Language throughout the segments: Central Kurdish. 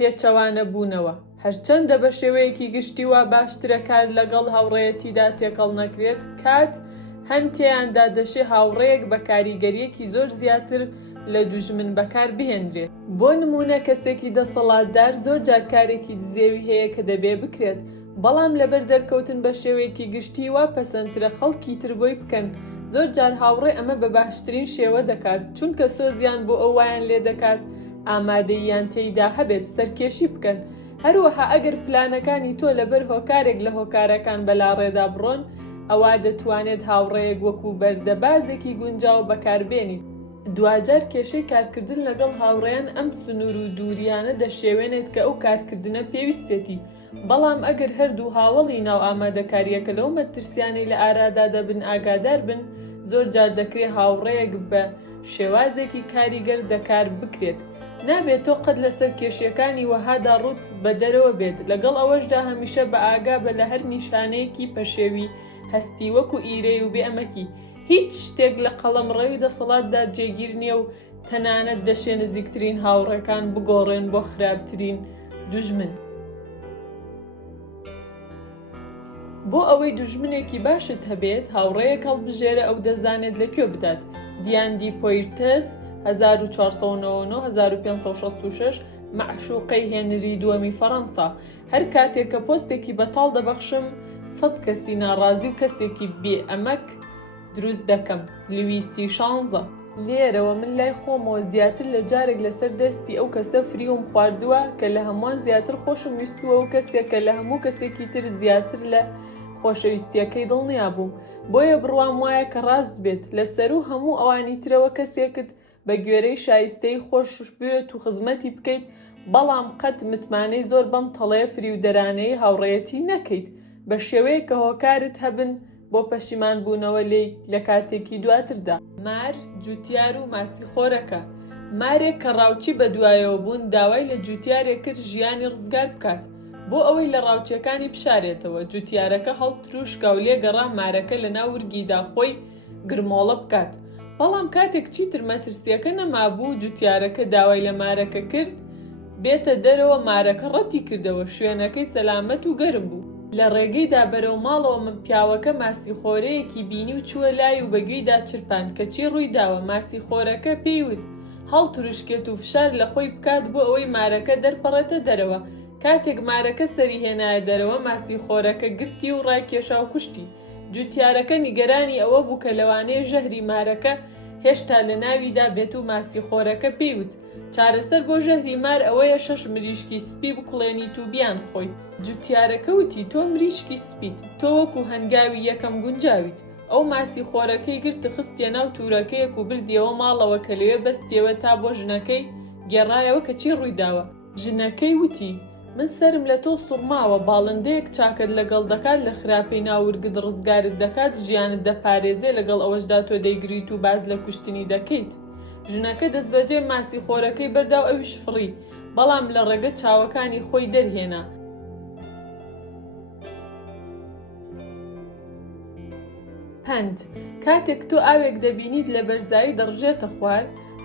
پێچەوانە بوونەوە. هەرچەندە بە شێوەیەکی گشتی وا باشترە کار لەگەڵ هاوڕێیەتیدا تێکەڵ نەکرێت، کات هەن تێیاندا دەشێ هاوڕێیەک بە کاریگەریەکی زۆر زیاتر لە دوژمن بەکار بهێنرێت. بۆ نمونە کەسێکی دەسەڵاتدار زۆر جار کارێکی دزێوی هەیە کە دەبێ بکرێت، بەڵام لەبەر دەرکەوتن بە شێوەیەکی گشتی وا پەسەندترە خەڵکی تر بۆی بکەن. زۆر جار هاوڕێ ئەمە بە باشترین شێوە دەکات، چونکە سۆزیان بۆ ئەو وایان لێ دەکات ئامادەییان تێیدا هەبێت سەرکێشی بکەن. هەروەها ئەگەر پلانەکانی تۆ لەبەر هۆکارێک لە هۆکارەکان بەلاڕێدا بڕۆن، ئەوا دەتوانێت هاوڕێیەک وەکو بەردەبازێکی گونجاو بەکاربێنیت. دوجار کێشەی کارکردن لەگەڵ هاوڕێیان ئەم سنوور و دووریانە دەشێوێنێت کە ئەو کارکردنە پێویستێتی، بەڵام ئەگەر هەردوو هاوڵی ناو ئامادەکاریەکە لەو مەترسیانەی لە ئارادا دەبن ئاگادار بن، زۆر جار دەکرێت هاوڕێیەک بە شێوازێکی کاریگەر دەکار بکرێت. نابێت تۆ قەت لەسەر کێشیەکانی وەهادا ڕوت بە دەرەوە بێت، لەگەڵ ئەوەشدا هەمیشە بە ئاگا بە لە هەر نیشانەیەکی پەشێوی هەستی وەکو ئیرەی و بێئەمەکی. هیچ شتێک لە قەڵەمڕەوی دەسەڵاتدا جێگیر نییە و تەنانەت دەشێ نزیکترین هاوڕێکان بگۆڕێن بۆ خراپترین دوژمن. بۆ ئەوەی دوژمنێکی باشت هەبێت، هاوڕێیەک هەڵبژێرە ئەو دەزانێت لەکوێ بدات. دیاندی پۆیرتەس 1409-1566 مەعشوقەی هێنری دووەمی فەڕەنسا. هەر کاتێک کە پۆستێکی بەتاڵ دەبەخشم 100 کەسی ناڕازی و کەسێکی بێئەمەک دروست دەکەم. لوی 16 لێرەوە من لای خۆمەوە زیاتر لە جارێک لەسەر دەستی ئەو کەسە فریوم خواردووە کە لە هەمووان زیاتر خۆشم ویستووە و کەسێک کە لە هەموو کەسێکی تر زیاتر لە خۆشەویستیەکەی دڵنیا بووم. بۆیە بڕوام وایە کە ڕاست بێت لەسەر و هەموو ئەوانی ترەوە کەسێکت بە گوێرەی شایستەی خۆش بێت و خزمەتی بکەیت، بەڵام قەت متمانەی زۆر بەم تەڵەیە فری و دەرانەی هاوڕێیەتی نەکەیت، بە شێوەیە کە هۆکارت هەبن بۆ پەشیمان بوونەوە لێی لە کاتێکی دواتردا. مار جوتیار و ماسی خۆرەکە. مارێک کە ڕاوچی بە دوایەوە بوون داوای لە جوتیارێک کرد ژیانی ڕزگار بکات، بۆ ئەوەی لە ڕاوچەکانی بشارێتەوە. جوتیارەکە هەڵتروشکا و لێگەڕا مارەکە لە ناو ورگیدا خۆی گرمۆڵە بکات، بەڵام کاتێک چیتر مەترسیەکە نەمابوو جوتیارەکە داوای لە مارەکە کرد بێتە دەرەوە. مارەکە ڕەتی کردەوە، شوێنەکەی سەلامەت و گەرم بوو. لە ڕێگەیدا بەرەو ماڵەوە من پیاوەکە ماسی خۆرەیەکی بینی و چووە لای و بەگوێیدا چرپاند. کەچی ڕووی داوە، ماسی خۆرەکە پێیوت هەڵتروشکێت و فشار لە خۆی بکات بۆ ئەوەی مارەکە دەرپەڕێتە دەرەوە. کاتێک مارەکە سەری هێنایە دەرەوە، ماسی خۆرەکە گرتی و ڕاکێشا و کوشتی. جوتیارەکە نیگەرانی ئەوە بوو کە لەوانەیە ژەهری مارەکە هێشتا لە ناویدا بێت و ماسی خۆرەکە پێیوت چارەسەر بۆ ژەهری مار ئەوەیە 6 مریشکی سپی بکوڵێنیت و بیان خۆیت. جوتیارەکە وتی تۆ مریشکی سپیت، تۆ وەکو هەنگاوی یەکەم گونجاویت. ئەو ماسی خۆرەکەی گرتە خستیە ناو توورەکەیەک و بردیەوە ماڵەوە کە لەوێ بەستیەوە تا بۆ ژنەکەی گێڕایەوە کە چی ڕوویداوە. ژنەکەی وتی من سرم لە تۆ سوڕماوە، باڵندەیەک چاکت لەگەڵ دەکات لە خراپەی ناورگت ڕزگارت دەکات، ژیانت دەپارێزێ، لەگەڵ ئەوەشدا تۆ دەیگریت و باز لە کوشتنی دەکەیت. ژنەکە دەستبەجێ ماسی خۆرەکەی بەردا و ئەویش فڕی، بەڵام لە ڕێگە چاوەکانی خۆی دەرهێنا. پند کاتێک تۆ ئاوێک دەبینیت لە بەرزایی دەڕژێتە خوار،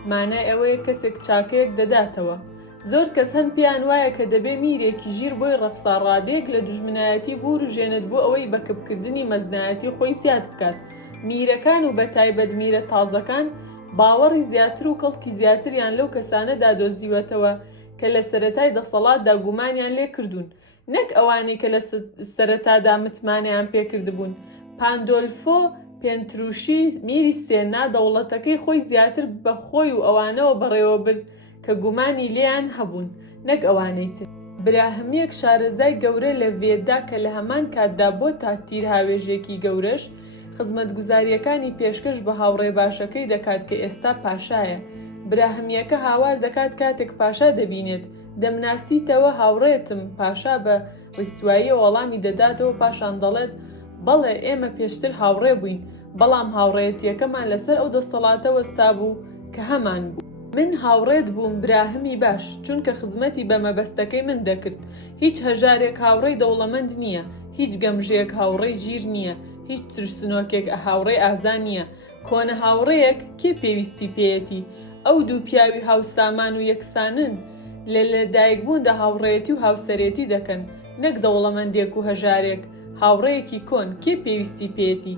مانای ئەوەیە کەسێک چاکەیەک دەداتەوە. زۆر کەس هەن پێیان وایە کە دەبێ میرێکی ژیر بۆی ڕەفساڕادەیەک لە دوژمنایەتی بوروژێنێت بۆ ئەوەی بە کەبکردنی مەزنایەتی خۆی زیاد بکات. میرەکان و بەتایبەت میرە تازەکان باوەڕی زیاتر و کەڵکی زیاتریان لەو کەسانەدا دۆزیوەتەوە کە لە سەرەتای دەسەڵاتدا گومانیان لێ کردوون، نەک ئەوانەی کە لە سەرەتادا متمانیان پێکردبوون. پاندۆلفۆ پێنتروشی میری سێنا دەوڵەتەکەی خۆی زیاتر بە خۆی و ئەوانەوە بەڕێوە برد کە گومانی لێیان هەبوون، نەک ئەوانەی تر. براهمیەک شارەزای گەورە لە ڤێدا کە لە هەمان کاتدا بۆ تاتیر هاوێژێکی گەورەش خزمەتگوزاریەکانی پێشکەش بە هاوڕێ باشەکەی دەکات کە ئێستا پاشایە. براهمیەکە هاوار دەکات کاتێک پاشا دەبینێت دەمناسیتەوە هاوڕێتم، پاشا بە ڕیسوایی وەڵامی دەداتەوە، پاشان دەڵێت بەڵێ ئێمە پێشتر هاوڕێ بووین، بەڵام هاوڕێتیەکەمان لەسەر ئەو دەسەڵاتە وەستا بوو کە هەمان بوو. من هاوڕێت بووم براهمی باش، چونکە خزمەتی بە مەبەستەکەی من دەکرد. هیچ هەژارێک هاوڕێی دەوڵەمەند نییە، هیچ گەمژەیەک هاوڕێی ژیر نییە، هیچ ترسنۆکێک هاوڕێی ئازان نییە. کۆنە هاوڕێیەک کێ پێویستی پێیەتی؟ ئەو دوو پیاوی هاوسامان و یەکسانن. لە لەدایکبووندا هاوڕێیەتی و هاوسەرێتی دەکەن، نەک دەوڵەمەندێک و هەژارێک. هاوڕێیەکی کۆن کێ پێویستی پێێتی؟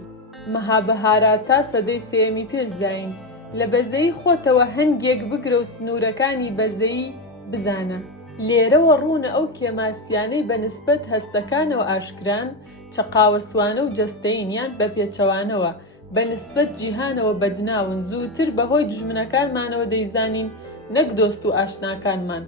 مەهابەهارات سەدەی سێیەمی پێشزاین. لە بەزەیی خۆتەوە هەنگێک بگرە و سنوورەکانی بەزەیی بزانە. لێرەوە ڕوونە ئەو کێماسیانەی بەنسبەت هەستەکانەوە ئاشکران، چەقاوەسوانە و جەستەیینیان بە پێچەوانەوە بەنسبەت جیهانەوە بەدناون، زووتر بەهۆی دوژمنەکانمانەوە دەیزانین، نەک دۆست و ئاشناکانمان.